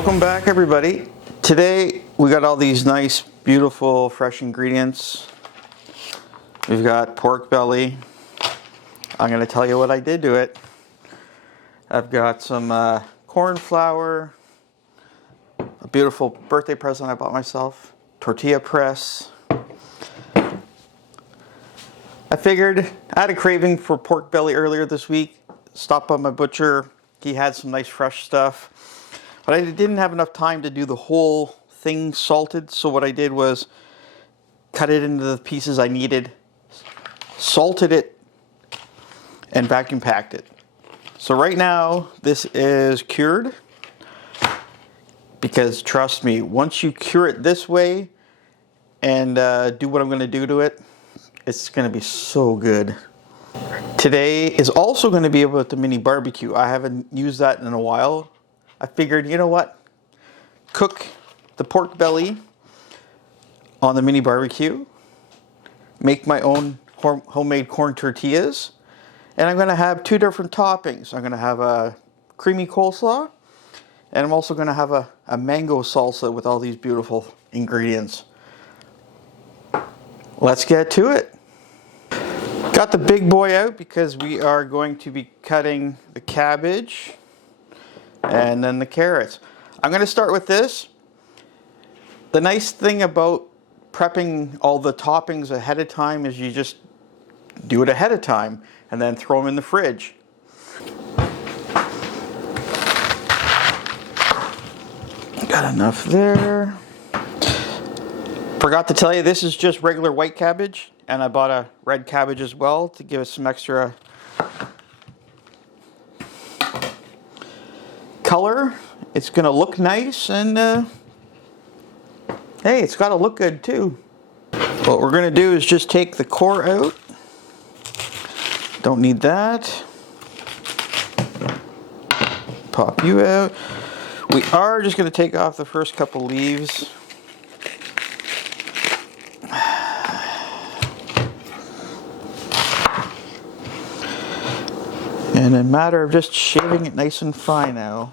Welcome back, everybody. Today we got all these nice, beautiful, fresh ingredients. We've got pork belly. I'm going to tell you what I did to it. I've got some corn flour, a beautiful birthday present I bought myself, tortilla press. I figured I had a craving for pork belly earlier this week. Stopped by my butcher. He had some nice fresh stuff. But I didn't have enough time to do the whole thing salted. So what I did was cut it into the pieces I needed, salted it, and vacuum packed it. So right now this is cured. Because trust me, once you cure it this way and do what I'm going to do to it, it's going to be so good. Today is also going to be about the Mini BBQ. I haven't used that in a while. I figured, you know what? Cook the pork belly on the Mini BBQ. Make my own homemade corn tortillas. And I'm going to have two different toppings. I'm going to have a creamy coleslaw. And I'm also going to have a mango salsa with all these beautiful ingredients. Let's get to it. Got the big boy out because we are going to be cutting the cabbage and then the carrots. I'm going to start with this. The nice thing about prepping all the toppings ahead of time is you just do it ahead of time and then throw them in the fridge. Got enough there. Forgot to tell you, this is just regular white cabbage, and I bought a red cabbage as well to give it some extra color. It's gonna look nice, and hey, it's gotta look good too. What we're gonna do is just take the core out. Don't need that. Pop you out. We are just gonna take off the first couple leaves. And a matter of just shaving it nice and fine now.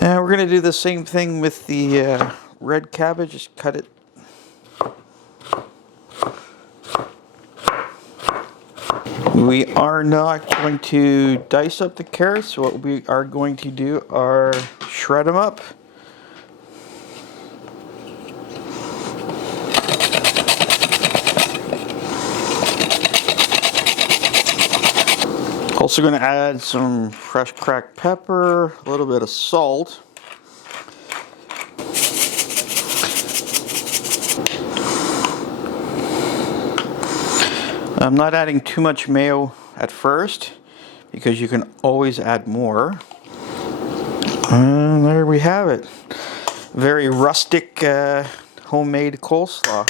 And we're going to do the same thing with the red cabbage. Just cut it. We are not going to dice up the carrots. What we are going to do are shred them up. Also going to add some fresh cracked pepper, a little bit of salt. I'm not adding too much mayo at first because you can always add more. And there we have it. Very rustic homemade coleslaw.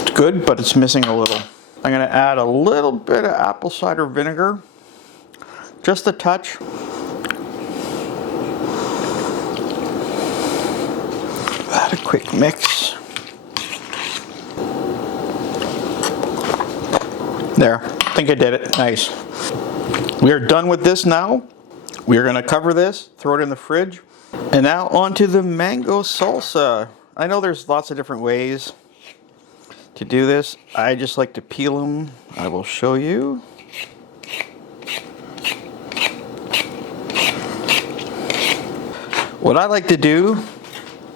It's good, but it's missing a little. I'm going to add a little bit of apple cider vinegar, just a touch. Add a quick mix. There, I think I did it. Nice. We are done with this now. We are going to cover this, throw it in the fridge. And now onto the mango salsa. I know there's lots of different ways to do this. I just like to peel them. I will show you. What I like to do,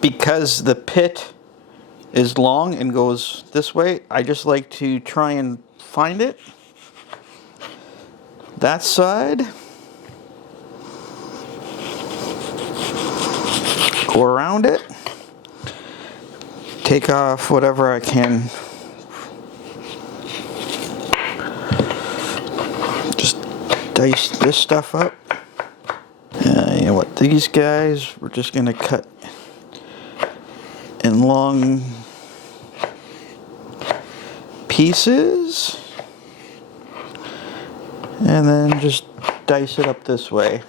because the pit is long and goes this way, I just like to try and find it. That side. Go around it. Take off whatever I can. Just dice this stuff up. You know what, these guys, we're just going to cut in long pieces. And then just dice it up this way.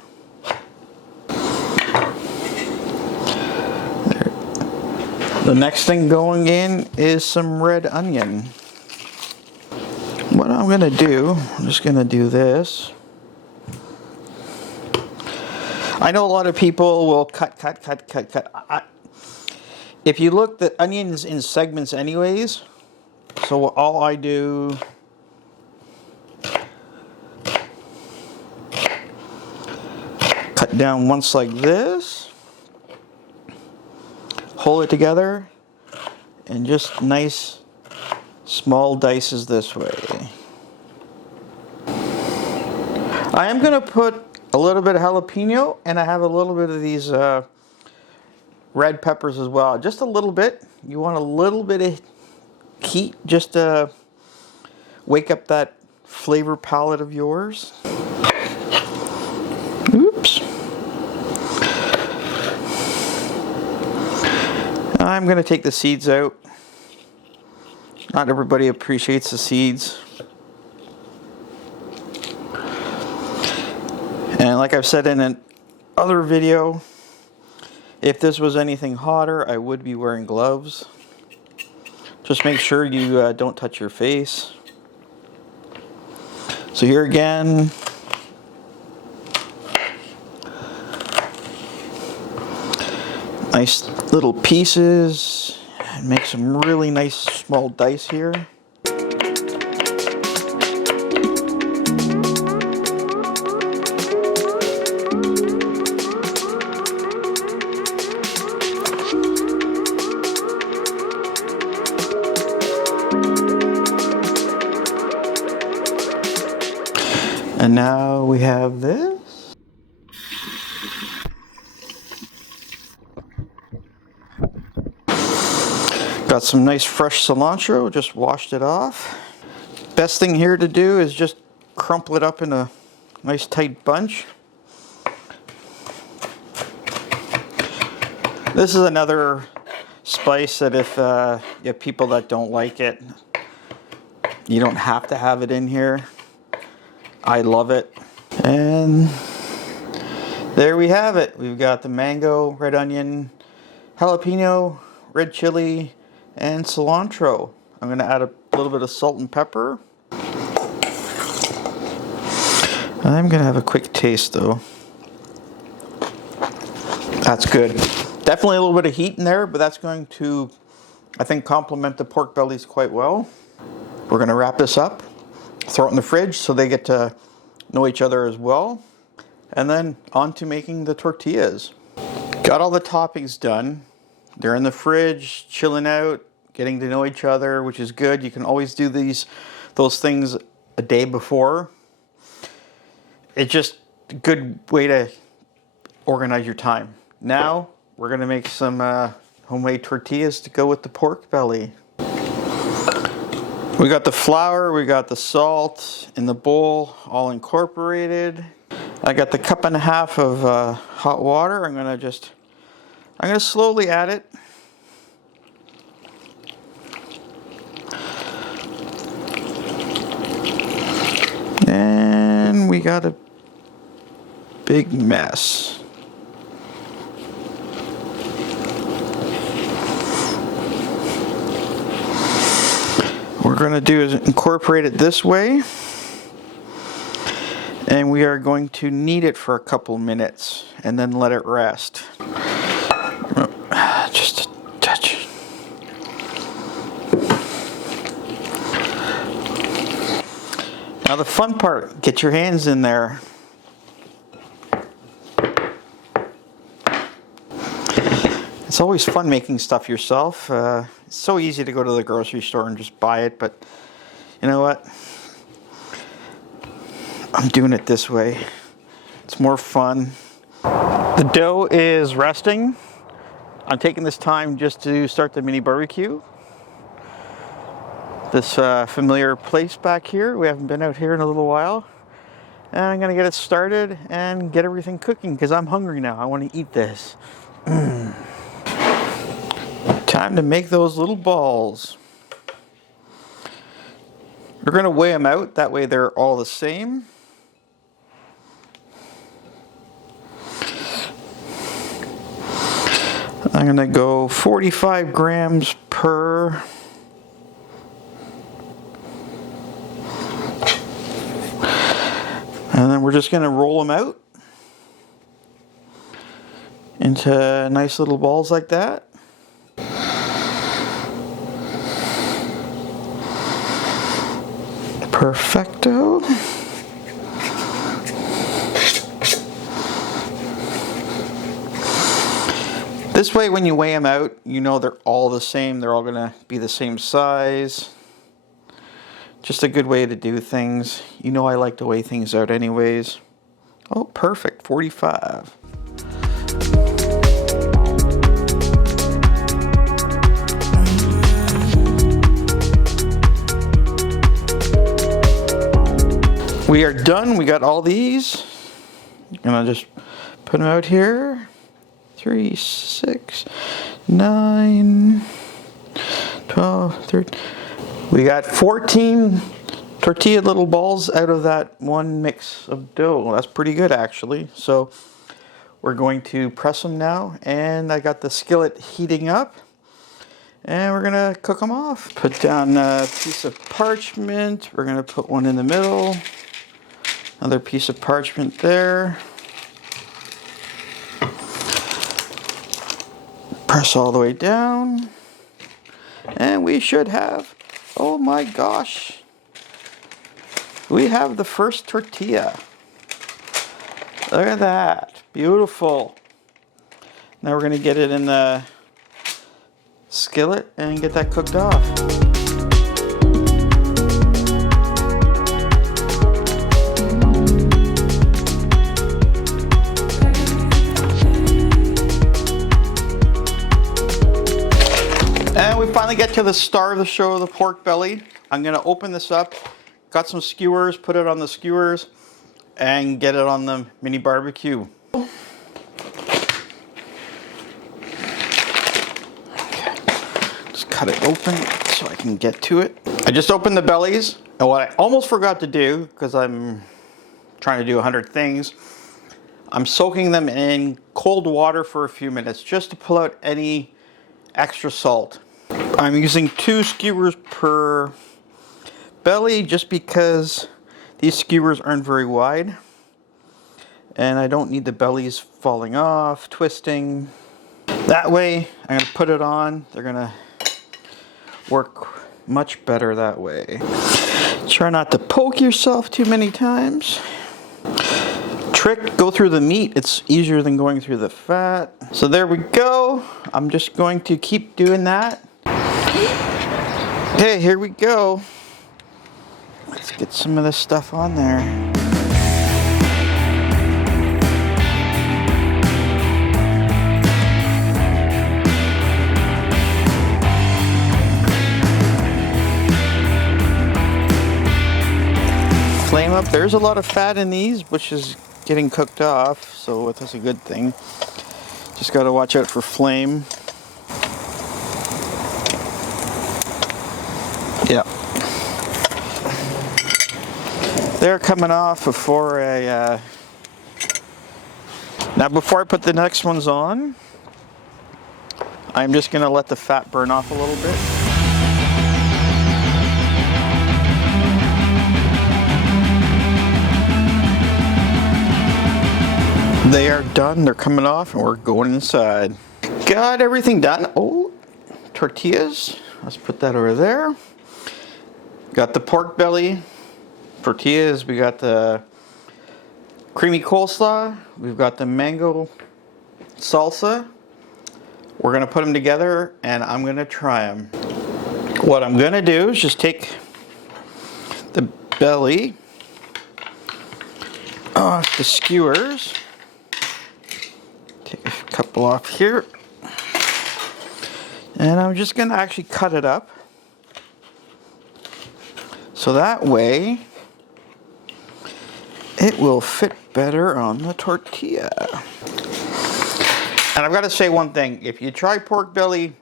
The next thing going in is some red onion. What I'm gonna do, I'm just gonna do this. I know a lot of people will cut. If you look, the onion's in segments anyways. So all I do, cut down once like this, hold it together, and just nice small dices this way. I am gonna put a little bit of jalapeno, and I have a little bit of these red peppers as well. Just a little bit. You want a little bit of heat just to wake up that flavor palette of yours. Oops. I'm going to take the seeds out. Not everybody appreciates the seeds. And like I've said in another video, if this was anything hotter, I would be wearing gloves. Just make sure you don't touch your face. So here again, nice little pieces, and make some really nice small dice here. And now we have this. Got some nice fresh cilantro, just washed it off. Best thing here to do is just crumple it up in a nice tight bunch. This is another spice that if you have people that don't like it, you don't have to have it in here. I love it. And there we have it. We've got the mango, red onion, jalapeno, red chili, and cilantro. I'm going to add a little bit of salt and pepper. I'm going to have a quick taste though. That's good. Definitely a little bit of heat in there, but that's going to, I think, complement the pork bellies quite well. We're going to wrap this up, throw it in the fridge so they get to know each other as well. And then on to making the tortillas. Got all the toppings done. They're in the fridge, chilling out, getting to know each other, which is good. You can always do those things a day before. It's just a good way to organize your time. Now we're gonna make some homemade tortillas to go with the pork belly. We got the flour, we got the salt in the bowl, all incorporated. I got the 1.5 cups of hot water. I'm gonna slowly add it. And we got a big mess. What we're going to do is incorporate it this way, and we are going to knead it for a couple minutes and then let it rest. Just a touch. Now the fun part, get your hands in there. It's always fun making stuff yourself. It's so easy to go to the grocery store and just buy it, but you know what? I'm doing it this way. It's more fun. The dough is resting. I'm taking this time just to start the mini barbecue. This familiar place back here. We haven't been out here in a little while. And I'm gonna get it started and get everything cooking because I'm hungry now. I want to eat this. Time to make those little balls. We're going to weigh them out, that way they're all the same. I'm I'm gonna go 45 grams per. And then we're just gonna roll them out into nice little balls like that. Perfecto. This way, when you weigh them out, you know they're all the same. They're all gonna be the same size. Just a good way to do things. You know I like to weigh things out anyways. Oh, perfect, 45. We are done. We got all these. I'm gonna just put them out here. 3, 6, 9, 12, 13. We got 14 tortilla little balls out of that one mix of dough. That's pretty good actually. So we're going to press them now, and I got the skillet heating up, and we're gonna cook them off. Put down a piece of parchment. We're gonna put one in the middle. Another piece of parchment there. Press all the way down. And we should have, oh my gosh, we have the first tortilla. Look at that, beautiful. Now we're gonna get it in the skillet and get that cooked off. And we finally get to the star of the show, the pork belly. I'm gonna open this up. Got some skewers, put it on the skewers, and get it on the mini barbecue. Okay. Just cut it open so I can get to it. I just opened the bellies, and what I almost forgot to do, because I'm trying to do 100 things, I'm soaking them in cold water for a few minutes just to pull out any extra salt. I'm using 2 skewers per belly just because these skewers aren't very wide, and I don't need the bellies falling off, twisting. That way, I'm gonna put it on. They're gonna work much better that way. Try not to poke yourself too many times. Trick, go through the meat. It's easier than going through the fat. So there we go. I'm just going to keep doing that. Okay, here we go. Let's get some of this stuff on there. Flame up. There's a lot of fat in these, which is getting cooked off, so that's a good thing. Just got to watch out for flame. Yeah. They're coming off before I now before I put the next ones on, I'm just gonna let the fat burn off a little bit. They are done, they're coming off, and we're going inside. Got everything done. Oh, tortillas. Let's put that over there. Got the pork belly, tortillas, we got the creamy coleslaw, we've got the mango salsa. We're gonna put them together and I'm gonna try them. What I'm gonna do is just take the belly off the skewers. Take a couple off here. And I'm just gonna actually cut it up. So that way, it will fit better on the tortilla. And I've got to say one thing. If you try pork belly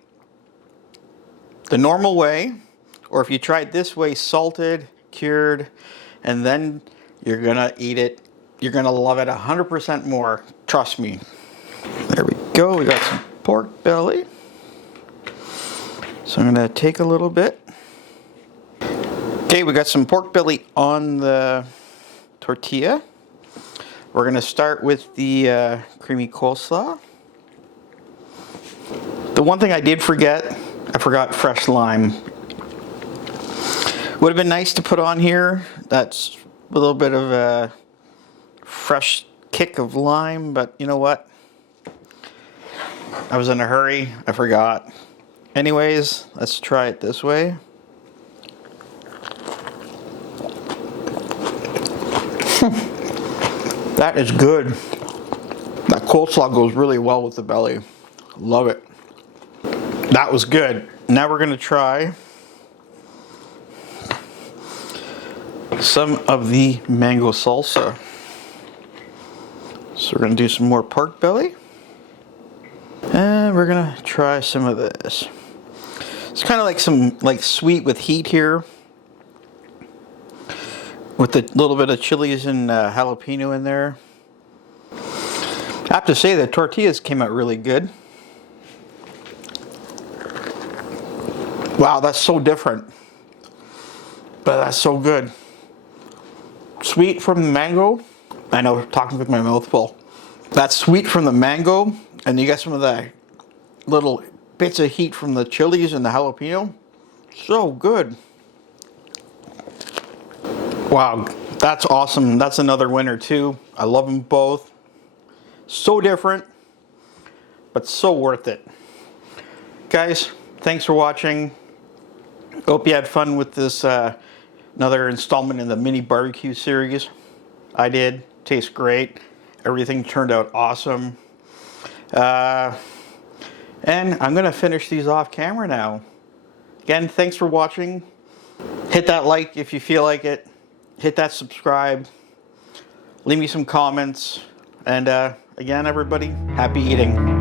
the normal way, or if you try it this way, salted, cured, and then you're going to eat it, you're going to love it 100% more. Trust me. There we go. We got some pork belly. So I'm going to take a little bit. Okay, we got some pork belly on the tortilla. We're going to start with the creamy coleslaw. The one thing I did forget, I forgot fresh lime. Would have been nice to put on here. That's a little bit of a fresh kick of lime, but you know what? I was in a hurry, I forgot. Anyways, let's try it this way. That is good. That coleslaw goes really well with the belly. Love it. That was good. Now we're gonna try some of the mango salsa. So we're gonna do some more pork belly. And we're gonna try some of this. It's kind of like some sweet with heat here, with a little bit of chilies and jalapeno in there. I have to say the tortillas came out really good. Wow, that's so different, but that's so good. Sweet from the mango. I know, talking with my mouth full. That's sweet from the mango, and you get some of the little bits of heat from the chilies and the jalapeno. So good. Wow, that's awesome. That's another winner too. I love them both. So different, but so worth it. Guys, thanks for watching. Hope you had fun with this another installment in the mini barbecue series. I did. Tastes great. Everything turned out awesome. And I'm gonna finish these off camera now. Again, thanks for watching. Hit that like if you feel like it. Hit that subscribe. Leave me some comments. And again, everybody, happy eating.